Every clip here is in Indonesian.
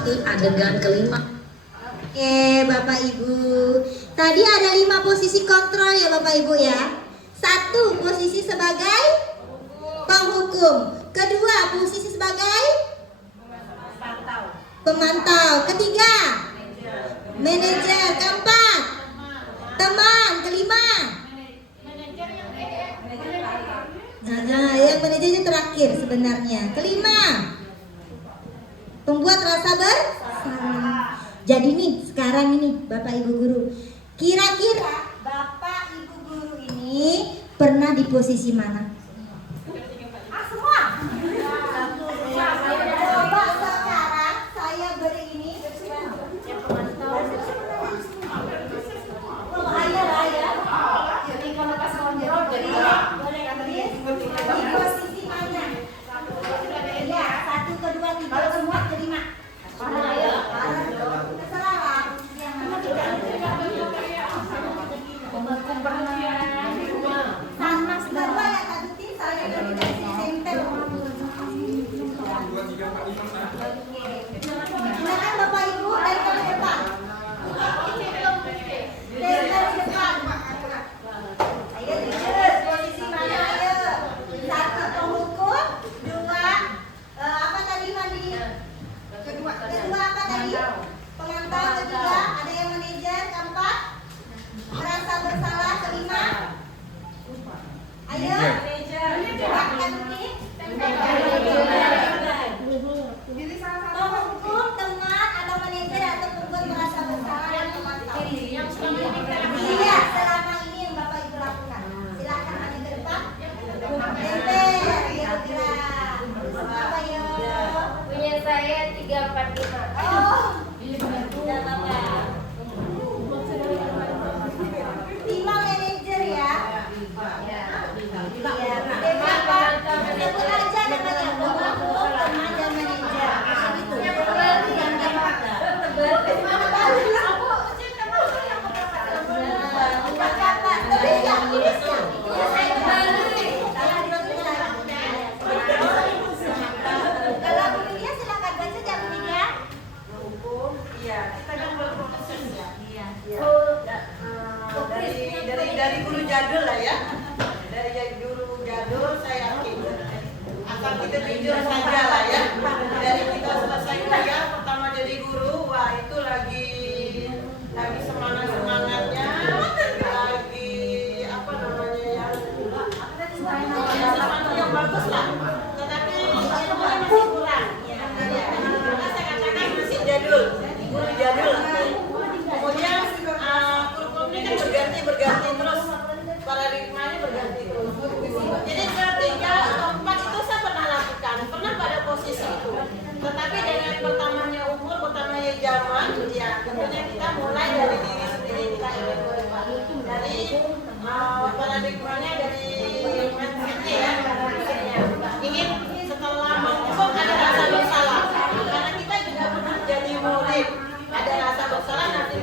Lelaki adegan kelima. Oke Bapak Ibu, tadi ada 5 posisi kontrol ya Bapak Ibu ya. 1 posisi sebagai penghukum, kedua posisi sebagai pemantau, ketiga manajer, keempat teman, kelima yang manajernya terakhir sebenarnya, kelima pembuat rasa bersalah. Jadi nih sekarang ini Bapak Ibu guru, kira-kira Bapak Ibu guru ini pernah di posisi mana? Semua. Coba sekarang saya beri ini. Ayah. Jadi kalau pas kontrol jadi di posisi mana? Ya, 1, 2, 3 semua kelima. Silakan Bapak Ibu dari ke depan. Dari depan. Ayo jujur, posisi mana ayo? 1 penghukum, 2 apa tadi mandi? Kedua apa tadi? Pengantau, ketiga ada yang manajer, keempat merasa bersalah, kelima ayo bahkan ini penghukum, teman atau manajer atau pembuat merasa bersalah dan pemantau. Iya, selama ini yang Bapak Ibu lakukan. Silakan maju ke depan. Kira-kira apa ya? Punya saya 345. Oh, lima manajer ya. Iya, berapa? Sebut aja namanya. Penghukum, teman dan manajer. Gitu. Dari guru jadul lah ya, dari guru jadul saya yakin asal kita jujur saja lah ya. Dari kita selesai kuliah pertama jadi guru, wah itu lagi semangatnya, lagi apa namanya ya, sesuatu yang bagus lah. Tetapi ilmunya masih kurang. Karena saya katakan masih jadul, guru jadul lah. Kemudian kurikulumnya kan berganti terus, paradigmanya berganti terus. Jadi 3, 4 itu saya pernah lakukan, pernah pada posisi itu. Tetapi dengan bertambahnya umur, bertambahnya zaman, ya tentunya kita mulai dari diri sendiri, kita ingin berubah. Dari paradigmanya, dari mindsetnya ya, ingin setelah menghukum ada rasa bersalah. Karena kita juga pernah jadi murid, ada rasa bersalah nanti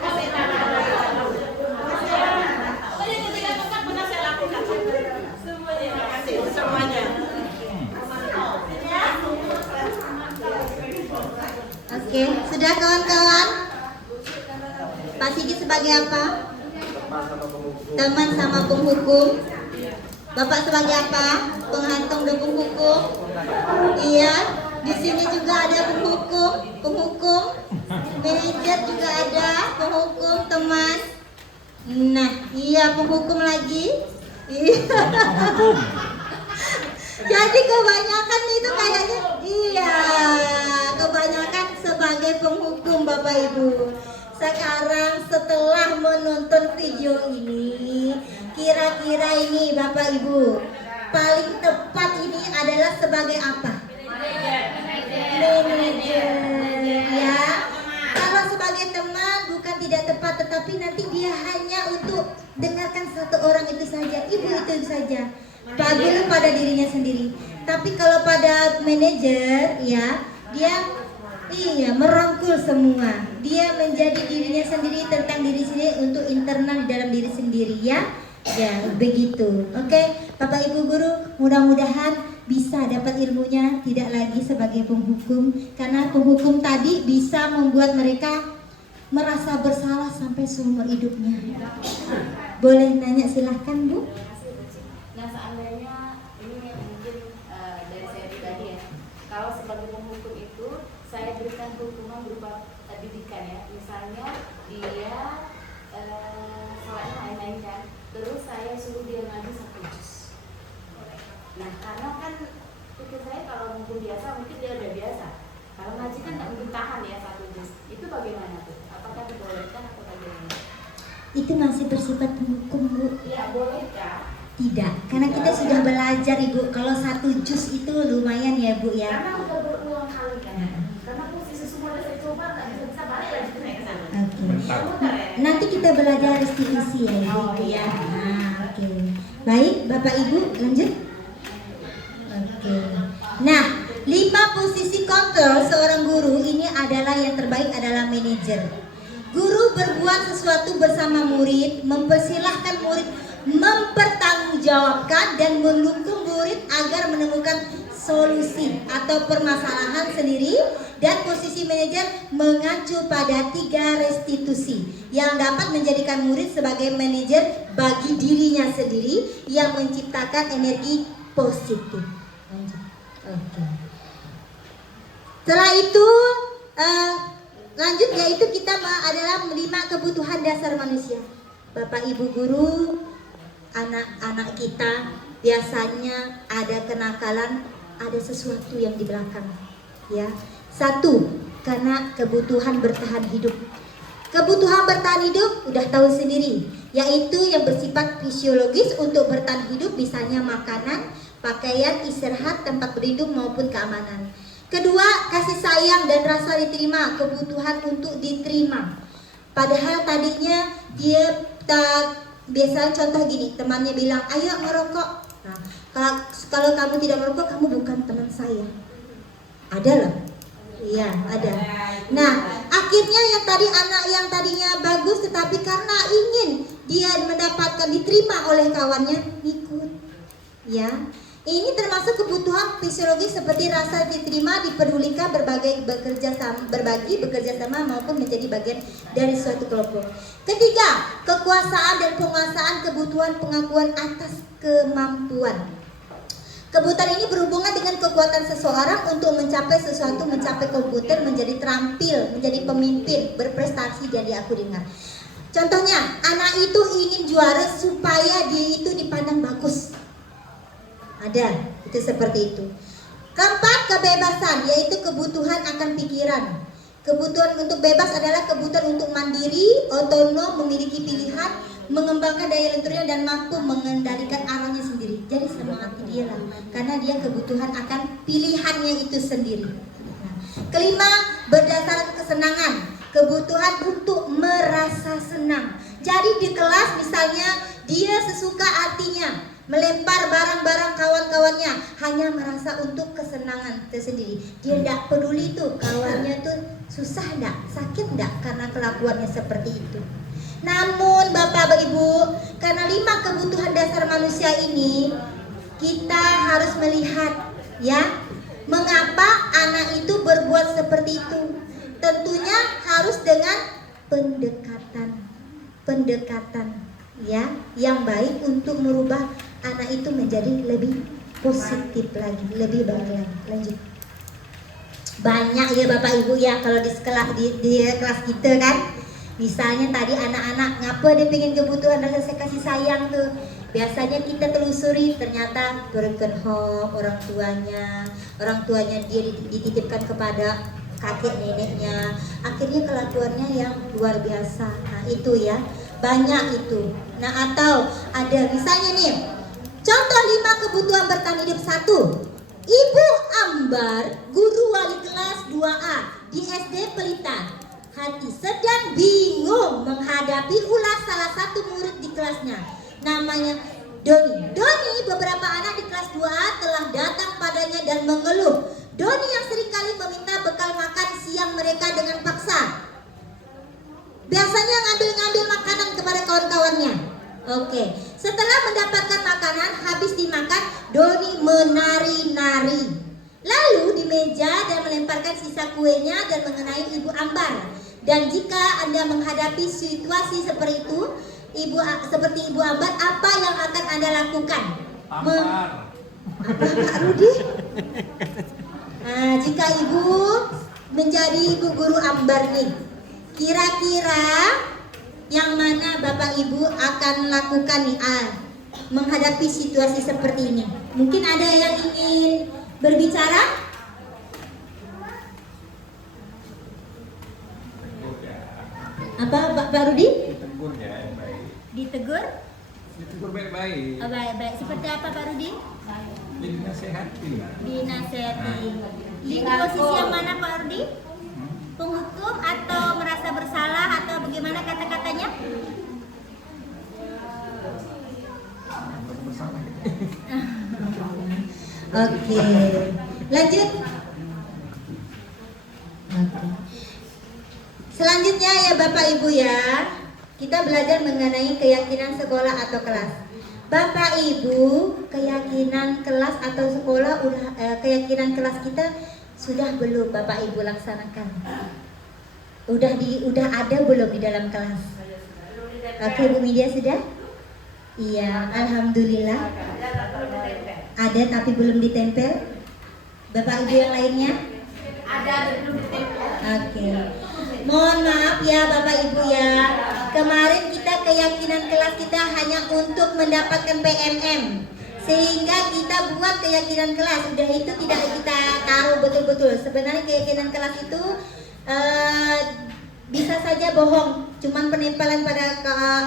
kasih tangan lagi. Pokoknya ketika tempat pernah saya lakukan semuanya. Terima kasih semuanya. Oke, sudah kawan-kawan? Pak Sigit sebagai apa? Teman sama penghukum. Bapak sebagai apa? Penghantung dan penghukum. Iya, di sini juga ada penghukum, manajer juga ada, penghukum, teman. Nah, iya penghukum lagi. Iya. Jadi kebanyakan itu kayaknya iya, kebanyakan sebagai penghukum Bapak Ibu. Sekarang setelah menonton video ini, kira-kira ini Bapak Ibu, paling tepat ini adalah sebagai apa? Manajer ya. Kalau sebagai teman bukan tidak tepat, tetapi nanti dia hanya untuk dengarkan satu orang itu saja, ibu itu saja. Belum pada dirinya sendiri. Tapi kalau pada manajer ya, dia merangkul semua. Dia menjadi dirinya sendiri, tentang diri sendiri, untuk internal di dalam diri sendiri ya. Ya, begitu. Oke, Bapak Ibu guru, mudah-mudahan bisa dapat ilmunya, tidak lagi sebagai penghukum, karena penghukum tadi bisa membuat mereka merasa bersalah sampai seumur hidupnya. Boleh nanya, silahkan Bu. Nah, seandainya ini mungkin dari saya pribadi ya, kalau sebagai penghukum itu saya berikan hukuman berupa didikan ya, misalnya dia sholatnya main-main kan, terus saya suruh dia ngaji 1 juz. Nah, karena kan pikir saya kalau mungkin biasa, mungkin dia udah biasa. Kalau ngaji kan nggak mungkin tahan ya 1 juz. Itu bagaimana tuh? Apakah dibolehkan atau bagaimana? Itu masih bersifat penghukum Bu. Ya, bolehkah? Tidak, karena kita sudah belajar Ibu, kalau 1 juz itu lumayan ya Bu ya. Karena udah berulang kali kan. Karena posisi semua udah saya coba nggak bisa balik lagi ke sana. Oke. Muter ya. Nanti kita belajar restitusi ya Ibu. Oh, iya. Nah, oke. Baik, Bapak Ibu lanjut. Oke. Nah, 5 posisi kontrol seorang guru ini adalah yang terbaik adalah manajer. Guru berbuat sesuatu bersama murid, mempersilahkan murid mempertanggungjawabkan dan mendukung murid agar menemukan solusi atau permasalahan sendiri, dan posisi manajer mengacu pada 3 restitusi yang dapat menjadikan murid sebagai manajer bagi dirinya sendiri yang menciptakan energi positif. Oke. Setelah itu lanjut, yaitu kita adalah 5 kebutuhan dasar manusia. Bapak Ibu guru, anak-anak kita biasanya ada kenakalan, ada sesuatu yang di belakang ya. 1, karena kebutuhan bertahan hidup. Kebutuhan bertahan hidup udah tahu sendiri, yaitu yang bersifat fisiologis untuk bertahan hidup, misalnya makanan, pakaian, istirahat, tempat berlindung maupun keamanan. Kedua, kasih sayang dan rasa diterima, kebutuhan untuk diterima. Padahal tadinya dia biasa contoh gini, temannya bilang, ayo merokok. Nah, kalau kamu tidak merokok, kamu bukan teman saya. Ada loh. Iya, ada. Nah, akhirnya anak yang tadinya bagus, tetapi karena ingin dia mendapatkan diterima oleh kawannya, ikut. Ya. Ini termasuk kebutuhan fisiologis seperti rasa diterima, dipedulikan, berbagi, bekerja sama maupun menjadi bagian dari suatu kelompok. Ketiga, kekuasaan dan penguasaan, kebutuhan pengakuan atas kemampuan. Kebutuhan ini berhubungan dengan kekuatan seseorang untuk mencapai sesuatu, mencapai komputer, menjadi terampil, menjadi pemimpin, berprestasi dan diakui dengar. Contohnya, anak itu ingin juara supaya dia itu dipandang bagus. Ada, itu seperti itu. Keempat, kebebasan, yaitu kebutuhan akan pikiran. Kebutuhan untuk bebas adalah kebutuhan untuk mandiri, otonom, memiliki pilihan, mengembangkan daya lenturnya dan mampu mengendalikan arahnya sendiri. Jadi semangati dia lah, karena dia kebutuhan akan pilihannya itu sendiri. Nah, kelima, berdasarkan kesenangan, kebutuhan untuk merasa senang. Jadi di kelas misalnya dia sesuka hatinya melempar barang-barang kawan-kawannya, hanya merasa untuk kesenangan tersendiri. Dia tidak peduli tuh kawannya tuh susah enggak, sakit enggak karena kelakuannya seperti itu. Namun Bapak Ibu, karena 5 kebutuhan dasar manusia ini, kita harus melihat ya, mengapa anak itu berbuat seperti itu. Tentunya harus dengan pendekatan ya, yang baik untuk merubah anak itu menjadi lebih positif lagi, lebih baik lagi. Lanjut. Banyak ya Bapak Ibu ya kalau di sekolah di kelas kita kan. Misalnya tadi anak-anak ngapa dia pengen kebutuhan rasa kasih sayang tuh. Biasanya kita telusuri ternyata broken home orang tuanya dia dititipkan kepada kakek neneknya. Akhirnya kelakuannya yang luar biasa. Nah, itu ya. Banyak itu. Nah, atau ada misalnya nih, contoh 5 kebutuhan bertahan hidup. 1. Ibu Ambar, guru wali kelas 2A di SD Pelita, hati sedang bingung menghadapi ulas salah satu murid di kelasnya. Namanya Doni. Doni, beberapa anak di kelas 2A telah datang padanya dan mengeluh. Doni yang seringkali meminta bekal makan siang mereka dengan paksa. Biasanya ngambil makanan kepada kawan-kawannya. Oke. Setelah mendapatkan makanan, habis dimakan, Doni menari-nari. Lalu di meja dan melemparkan sisa kuenya dan mengenai Ibu Ambar. Dan jika Anda menghadapi situasi seperti itu, seperti Ibu Ambar, apa yang akan Anda lakukan? Tampar. Apa Pak Rudi? Nah, jika Ibu menjadi Ibu Guru Ambar nih, kira-kira yang mana Bapak Ibu akan lakukan nih menghadapi situasi seperti ini? Mungkin ada yang ingin berbicara? Apa Pak Rudi? Ditegur ya, baik. Ditegur? Ditegur baik-baik. Oh, baik. Seperti apa Pak Rudi? Dinasehati lah. Dinasehati. Di posisi yang mana Pak Rudi? Penghukum atau merasa bersalah atau bagaimana kata-katanya? Bersalah. Oke, lanjut. Oke. Selanjutnya ya Bapak Ibu ya, kita belajar mengenai keyakinan sekolah atau kelas. Bapak Ibu, keyakinan kelas atau sekolah keyakinan kelas kita sudah belum Bapak Ibu laksanakan? Udah ada belum di dalam kelas? Oke, Bu Media sudah? Iya, alhamdulillah. Ada tapi belum ditempel. Bapak Ibu yang lainnya? Ada belum ditempel. Oke. Mohon maaf ya Bapak Ibu ya. Kemarin kita keyakinan kelas kita hanya untuk mendapatkan PMM. Sehingga kita buat keyakinan kelas. Udah itu tidak kita tahu betul-betul. Sebenarnya keyakinan kelas itu bisa saja bohong, cuman penempelan pada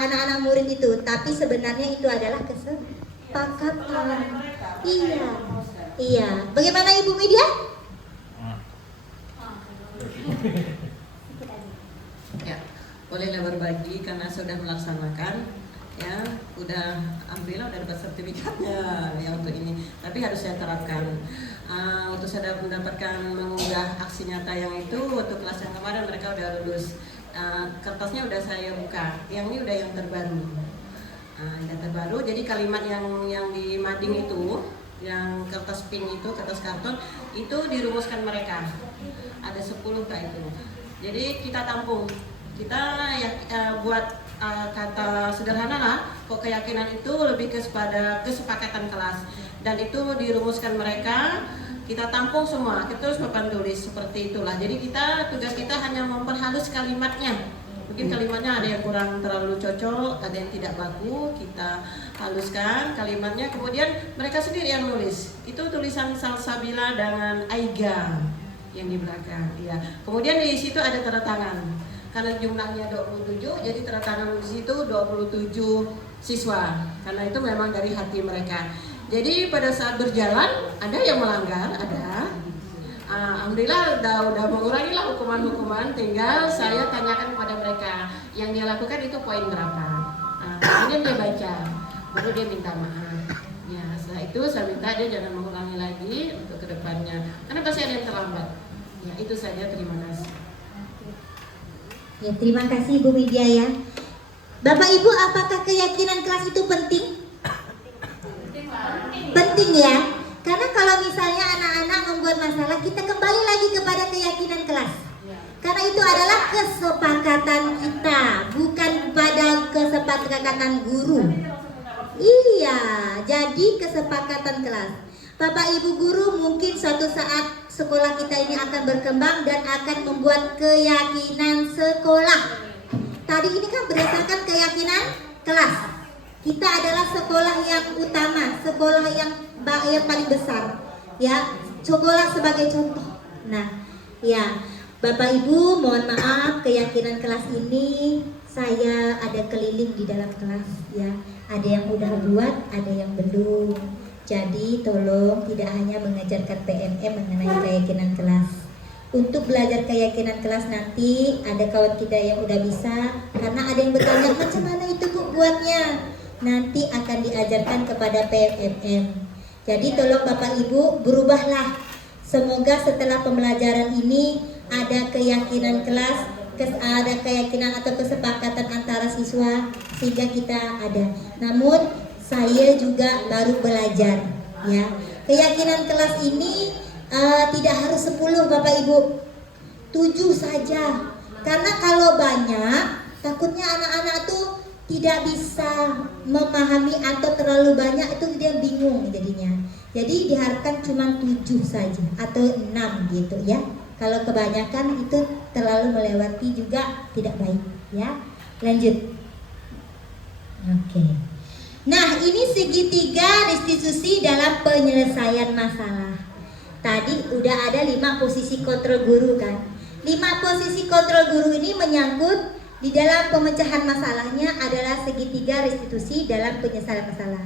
anak-anak murid itu. Tapi sebenarnya itu adalah kesepakatan. Iya. Bagaimana Ibu Media? Ya, bolehlah berbagi karena sudah melaksanakan, ya, udah alhamdulillah udah dapat sertifikatnya ya untuk ini. Tapi harus saya terapkan. Untuk saya mendapatkan mengunggah aksi nyata yang itu untuk kelas yang kemarin mereka udah lulus. Kertasnya udah saya buka. Yang ini udah yang terbaru. Yang terbaru. Jadi kalimat yang di mading itu, yang kertas pink itu, kertas karton itu dirumuskan mereka. Ada 10 Kak itu. Jadi kita tampung. Kita buat kata sederhana lah, kok keyakinan itu lebih kepada kesepakatan kelas, dan itu dirumuskan mereka, kita tampung semua, kita terus papan tulis seperti itulah. Jadi tugas kita hanya memperhalus kalimatnya. Mungkin kalimatnya ada yang kurang terlalu cocok, ada yang tidak baku, kita haluskan kalimatnya, kemudian mereka sendiri yang nulis. Itu tulisan Salsabila dengan Aiga yang di belakang, ya. Kemudian di situ ada tanda tangan. Karena jumlahnya 27, jadi tanda tangan di situ 27 siswa. Karena itu memang dari hati mereka. Jadi pada saat berjalan ada yang melanggar, ada. Alhamdulillah udah mengurangi lah hukuman-hukuman. Tinggal saya tanyakan kepada mereka yang dia lakukan itu poin berapa. Kemudian dia baca, baru dia minta maaf. Ya, setelah itu saya minta dia jangan mengulangi lagi untuk kedepannya. Karena pasti ada yang terlambat. Ya, itu saja, terima kasih. Ya, terima kasih Bu Media ya. Bapak Ibu, apakah keyakinan kelas itu penting? Penting ya. Karena kalau misalnya anak-anak membuat masalah, kita kembali lagi kepada keyakinan kelas. Karena itu adalah kesepakatan kita, bukan pada kesepakatan guru. Iya, jadi kesepakatan kelas. Bapak Ibu guru, mungkin suatu saat sekolah kita ini akan berkembang dan akan membuat keyakinan sekolah. Tadi ini kan berdasarkan keyakinan kelas. Kita adalah sekolah yang utama, sekolah yang paling besar, ya, sekolah sebagai contoh. Nah, ya, Bapak Ibu, mohon maaf, keyakinan kelas ini saya ada keliling di dalam kelas, ya. Ada yang udah buat, ada yang belum. Jadi tolong tidak hanya mengajarkan PMM mengenai keyakinan kelas. Untuk belajar keyakinan kelas nanti ada kawan kita yang udah bisa, karena ada yang bertanya macam mana itu Bu buatnya. Nanti akan diajarkan kepada PMM. Jadi tolong Bapak Ibu berubahlah. Semoga setelah pembelajaran ini ada keyakinan kelas, ada keyakinan atau kesepakatan antara siswa sehingga kita ada. Namun saya juga baru belajar, ya. Keyakinan kelas ini tidak harus 10 Bapak Ibu, 7 saja. Karena kalau banyak, takutnya anak-anak tuh tidak bisa memahami atau terlalu banyak, itu dia bingung jadinya. Jadi diharapkan cuma 7 saja atau 6 gitu ya. Kalau kebanyakan itu terlalu melewati juga tidak baik ya. Lanjut. Oke. Nah, ini segitiga restitusi dalam penyelesaian masalah. Tadi udah ada 5 posisi kontrol guru kan. 5 posisi kontrol guru ini menyangkut di dalam pemecahan masalahnya adalah segitiga restitusi dalam penyelesaian masalah,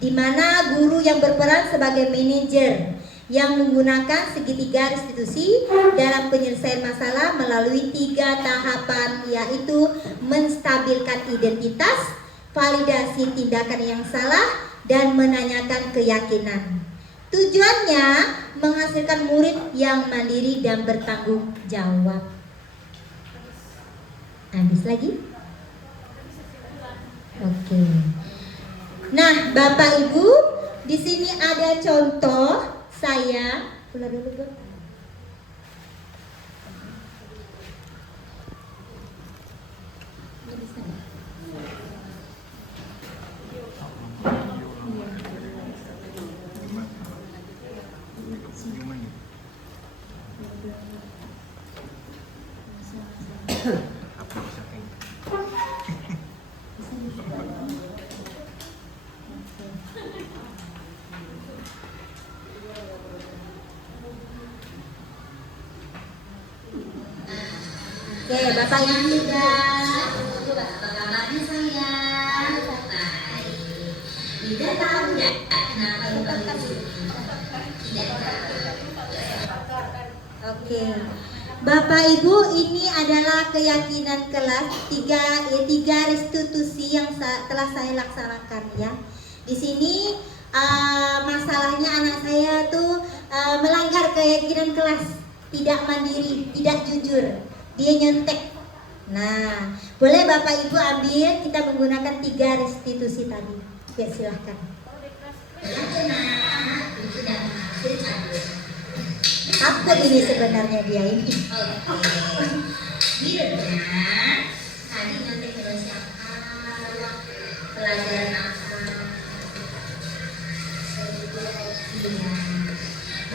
di mana guru yang berperan sebagai manajer yang menggunakan segitiga restitusi dalam penyelesaian masalah melalui 3 tahapan, yaitu menstabilkan identitas, validasi tindakan yang salah, dan menanyakan keyakinan. Tujuannya menghasilkan murid yang mandiri dan bertanggung jawab. Habis lagi? Oke. Nah, Bapak Ibu, di sini ada contoh saya. Pulang dulu, Bu. Oke, Bapak Ibu juga. Apa kabarnya sayang? Baik. Tidak tahu ya kenapa lupa itu? Tidak tahu. Oke. Bapak Ibu, ini adalah keyakinan kelas 3 restitusi yang telah saya laksanakan ya. Di sini masalahnya anak saya tuh melanggar keyakinan kelas, tidak mandiri, tidak jujur. Dia nyontek. Nah, boleh Bapak Ibu ambil, kita menggunakan 3 restitusi tadi. Ya, silahkan. Apa ini sebenarnya dia ini? Oke. Tadi nyontek terus siapa? Pelajaran apa? Iya.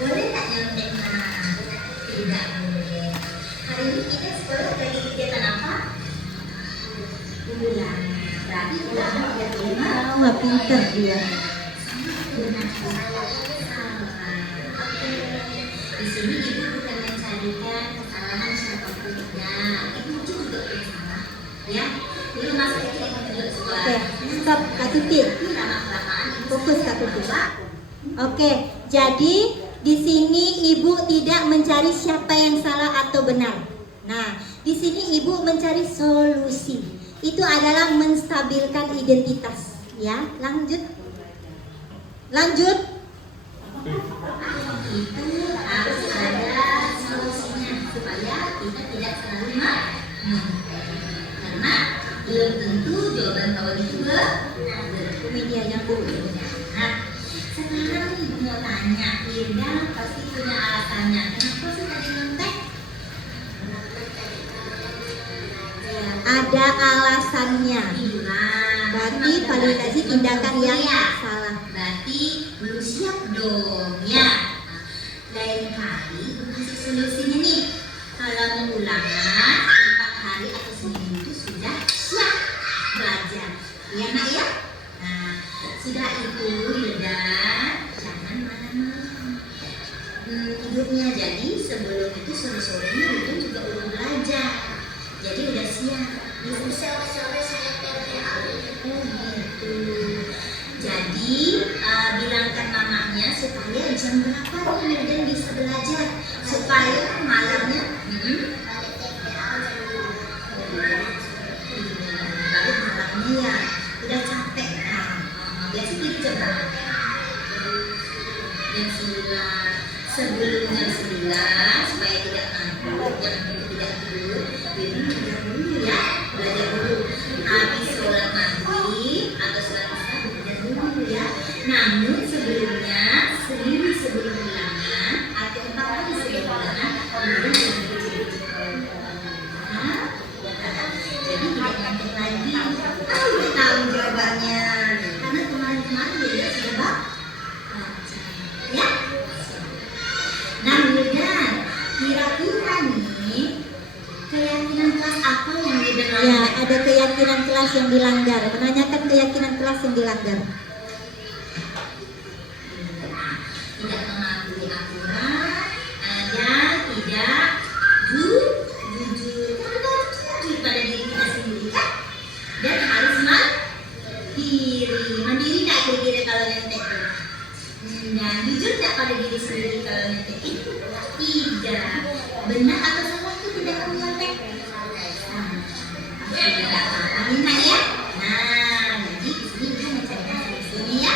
Boleh tak nyontek Nak? Tidak boleh. Hari ini kita sekolah lagi kegiatan apa? Ulang. Berarti ulang ada 5. Wah, pintar dia. Di sini ibu bukan mencarikan kesalahan siapapun tidak. Ibu juga punya salah, ya. Dulu masa itu ibu juga suka. Oke, stop Kak Tuti. Fokus Kak Tuti. Oke, jadi di sini ibu tidak mencari siapa yang salah atau benar. Nah, di sini ibu mencari solusi. Itu adalah menstabilkan identitas. Ya, lanjut. Lanjut. Itu harus ada solusinya supaya kita tidak selalu karena belum tentu jawaban kawan itu media nyambung. Nah, sekarang ibu mau tanya, Linda pasti punya alasannya. Kenapa sih tadi nyontek? Ada alasannya. Berarti validasi tindakan yang salah. Berarti belum siap dong, ya. Lain kali ibu kasih solusinya nih. Kalau mau ulangan 4 hari atau seminggu itu sudah siap belajar. Ya Nak ya? Nah, sudah itu Hilda, jangan malam-malam tidurnya. Jadi sebelum itu sore-sorenya Hilda juga udah belajar. Jadi udah siap. Sore-sore saya gitu. Jadi bilangkan mamanya supaya jam berapa kemudian bisa belajar supaya malamnya balik malamnya ya udah capek. Biasa tidur jam berapa? Jam 9. Sebelum jam 9 supaya tidak ngantuk, jam tidak tidur, belajar dulu ya, belajar dulu. Habis sholat maghrib atau sholat isya belajar dulu. ada keyakinan kelas yang dilanggar. Menanyakan keyakinan kelas yang dilanggar. Tidak mematuhi aturan, ada tidak jujur. Kita harus jujur pada diri kita sendiri kan? Dan harus mandiri tak kira-kira kalau nyetek tuh. Dan jujur tak pada diri sendiri kalau nyetek itu tidak benar atau salah itu tidak kamu nyetek. Tidak apa-apa minta ya. Nah, jadi di sini kita mencarikan solusinya ya.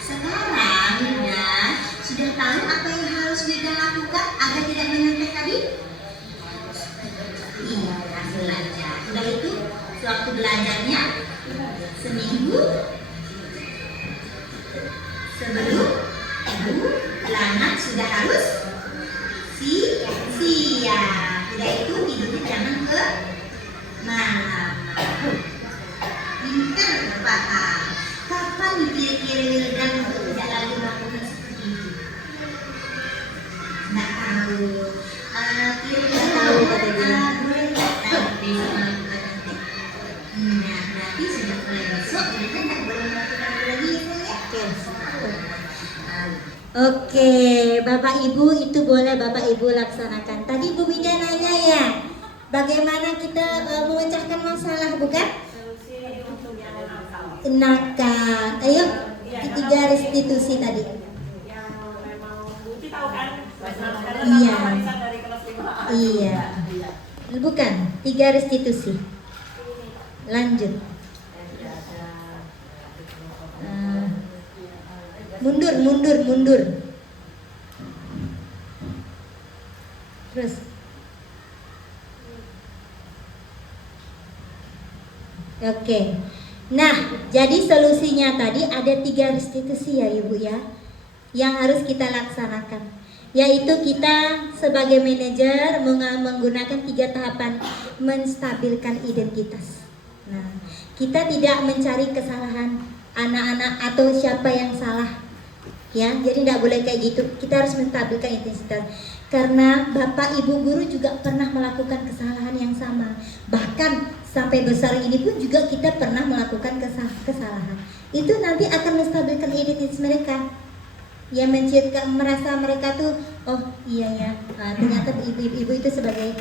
Sekarang Wildan sudah tahu apa yang harus Wildan lakukan agar tidak menyontek tadi? Iya, belajar. Sudah itu waktu belajarnya seminggu sebelum ibu pelangat sudah harus siap. Sudah itu tidurnya jangan ke malam. Pintar paham. Kapan kira-kira Wildan untuk tidak lagi melakukan seperti itu? Nggak tahu. Kira-kira tahu boleh nggak tahu besok melakukan nanti? Nah, berarti sudah mulai besok Wildan nggak boleh melakukan lagi ya? Oke, Bapak Ibu itu boleh Bapak Ibu laksanakan. Tadi Bu Mida nanya ya, bagaimana kita memecahkan masalah, bukan? Solusi untuk yang Nakal. Ayo, tiga restitusi tadi. yang memang Buti tahu kan? Karena Iya. warisan dari kelas 5. Iya. Bukan, tiga restitusi. Lanjut. Mundur. Terus. Oke. Nah, jadi solusinya tadi ada tiga restitusi ya Ibu ya, yang harus kita laksanakan. Yaitu kita sebagai manajer menggunakan 3 tahapan menstabilkan identitas. Nah, kita tidak mencari kesalahan anak-anak atau siapa yang salah. Ya, jadi tidak boleh kayak gitu. Kita harus menstabilkan identitas. Karena Bapak Ibu guru juga pernah melakukan kesalahan yang sama. Bahkan sampai besar ini pun juga kita pernah melakukan kesalahan. Itu nanti akan menstabilkan identitas mereka. Ya, merasa mereka tuh, oh iya ya, ternyata ibu-ibu itu sebagai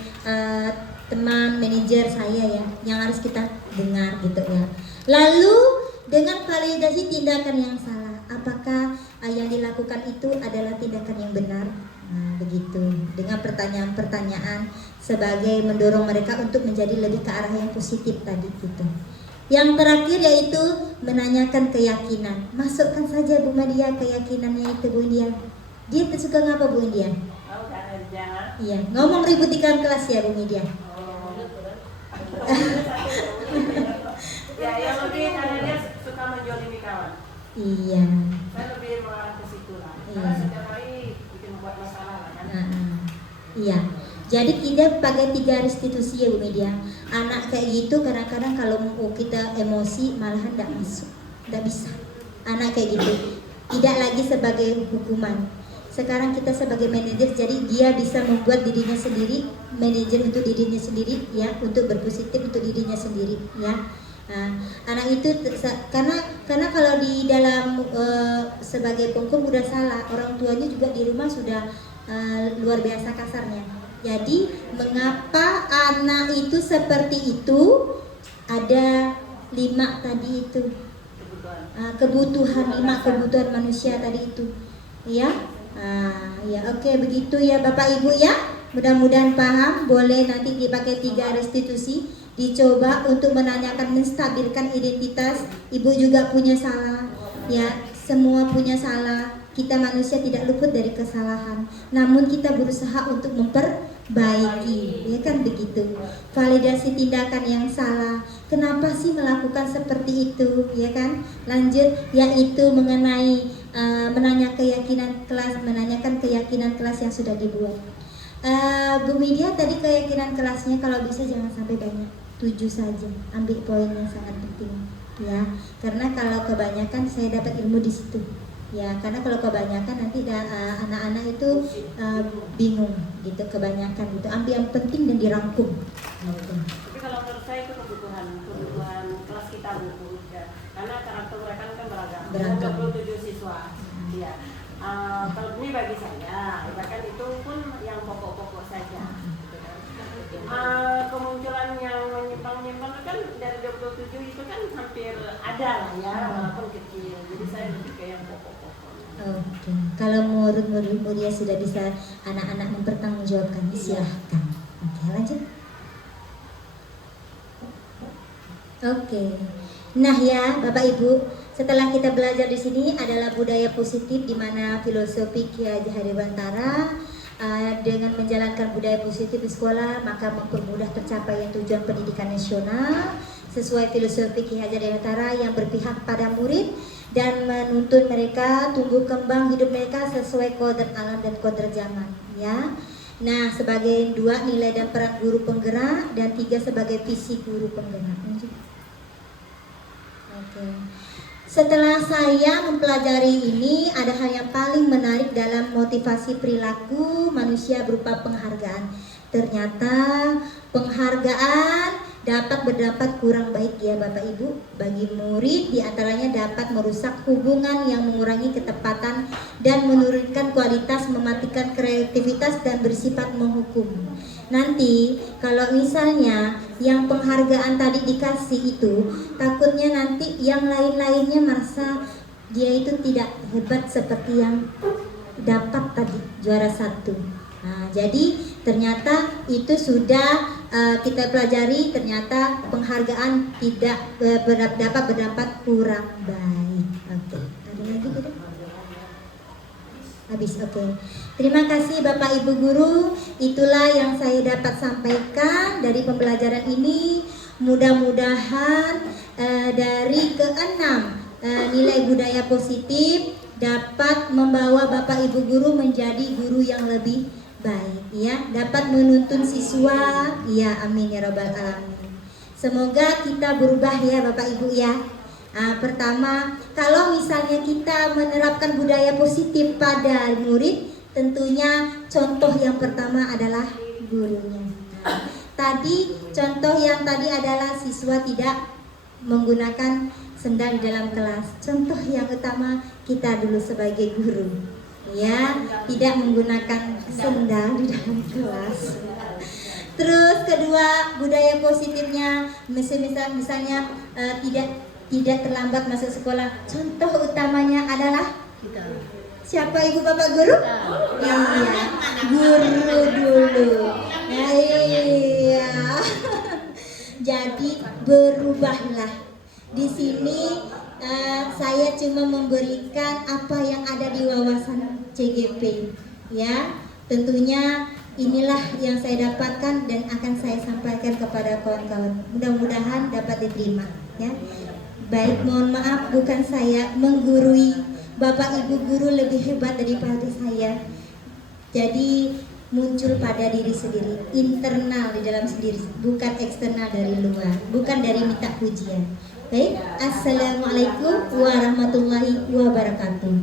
teman manajer saya ya, yang harus kita dengar gitu ya. Lalu dengan validasi tindakan yang salah, apakah yang dilakukan itu adalah tindakan yang benar? Nah, begitu. Dengan pertanyaan-pertanyaan sebagai mendorong mereka untuk menjadi lebih ke arah yang positif tadi gitu. Yang terakhir yaitu menanyakan keyakinan. Masukkan saja Bu Madia keyakinannya itu Bu India. Dia suka ngapa Bu India? Tahu kan jangan. Iya, ngomong ributikan kelas ya Bu Media. Ya, yang lebih karena dia suka menjolimi kawan. Iya. Saya lebih mengarah ke situ lah. Iya. Karena setiap hari bikin buat masalah lah kan. Iya. Jadi kita pakai 3 restitusi ya Bu Media. Anak kayak gitu kadang-kadang kalau kita emosi malahan tidak masuk, tidak bisa. Anak kayak gitu tidak lagi sebagai hukuman. Sekarang kita sebagai manajer, jadi dia bisa membuat dirinya sendiri, manajer untuk dirinya sendiri ya, untuk berpositif untuk dirinya sendiri ya. Nah, anak itu karena kalau di dalam sebagai penghukum udah salah, orang tuanya juga di rumah sudah luar biasa kasarnya. Jadi mengapa anak itu seperti itu? Ada 5 tadi itu kebutuhan 5 kebutuhan manusia tadi itu ya. Ya oke, begitu ya Bapak Ibu ya. Mudah-mudahan paham. Boleh nanti dipakai 3 restitusi, dicoba untuk menanyakan, menstabilkan identitas. Ibu juga punya salah ya, semua punya salah. Kita manusia tidak luput dari kesalahan, namun kita berusaha untuk memperbaiki, ya kan begitu. Validasi tindakan yang salah, kenapa sih melakukan seperti itu, ya kan. Lanjut, yaitu mengenai menanyakan keyakinan kelas yang sudah dibuat. Bu Media tadi keyakinan kelasnya kalau bisa jangan sampai banyak, 7 saja, ambil poin yang sangat penting ya, karena kalau kebanyakan saya dapat ilmu di situ. Ya, karena kalau kebanyakan nanti anak-anak itu bingung gitu, kebanyakan gitu. Ambil yang penting dan dirangkum. Gitu. Tapi kalau menurut sesuai kebutuhan kelas kita buku ya. Karena karakter mereka kan beragam. Beragam. 27 siswa. Ya. Kalau ini bagi saya, bahkan itu pun yang pokok-pokok saja. Kemunculan yang menyimpang-nyimpang kan dari 27 itu kan hampir ada lah ya, walaupun kecil. Jadi saya lebih ke yang pokok-pokoknya. Oke, kalau murid-murid ya sudah bisa anak-anak mempertanggungjawabkan, silahkan. Oke, lanjut. Oke, nah ya Bapak Ibu, setelah kita belajar di sini adalah budaya positif di mana filosofi Ki Hajar Dewantara dengan menjalankan budaya positif di sekolah maka mempermudah tercapainya tujuan pendidikan nasional sesuai filosofi Ki Hajar Dewantara yang berpihak pada murid dan menuntun mereka tumbuh kembang hidup mereka sesuai kodrat alam dan kodrat zaman ya. Nah, sebagai 2 nilai dan peran guru penggerak dan 3 sebagai visi guru penggerak. Oke. Setelah saya mempelajari ini, ada hal yang paling menarik dalam motivasi perilaku manusia berupa penghargaan. Ternyata penghargaan dapat berdampak kurang baik ya Bapak Ibu bagi murid, diantaranya dapat merusak hubungan yang mengurangi ketepatan dan menurunkan kualitas, mematikan kreativitas dan bersifat menghukum. Nanti kalau misalnya yang penghargaan tadi dikasih itu, takutnya nanti yang lain-lainnya merasa dia itu tidak hebat seperti yang dapat tadi juara 1. Nah, jadi ternyata itu sudah kita pelajari, ternyata penghargaan tidak dapat berdampak kurang baik. Oke, ada lagi tidak? Habis, oke. Terima kasih Bapak Ibu Guru, itulah yang saya dapat sampaikan dari pembelajaran ini. Mudah-mudahan dari ke-6 nilai budaya positif dapat membawa Bapak Ibu Guru menjadi guru yang lebih baik ya, dapat menuntun siswa ya, amin ya rabbal alamin. Semoga kita berubah ya Bapak Ibu ya. Pertama, kalau misalnya kita menerapkan budaya positif pada murid, tentunya contoh yang pertama adalah gurunya. Tadi contoh yang tadi adalah siswa tidak menggunakan sendal di dalam kelas. Contoh yang utama kita dulu sebagai guru ya, tidak menggunakan sendal di dalam kelas. Terus kedua, budaya positifnya misalnya tidak terlambat masuk sekolah. Contoh utamanya adalah siapa Ibu Bapak Guru? Iya, guru dulu. Iya. Jadi berubahlah. Di sini saya cuma memberikan apa yang ada di wawasan CGP ya. Tentunya inilah yang saya dapatkan dan akan saya sampaikan kepada kawan-kawan. Mudah-mudahan dapat diterima ya. Baik, mohon maaf bukan saya menggurui Bapak Ibu guru lebih hebat daripada saya. Jadi muncul pada diri sendiri, internal di dalam sendiri, bukan eksternal dari luar, bukan dari minta pujian. Baik, assalamualaikum warahmatullahi wabarakatuh.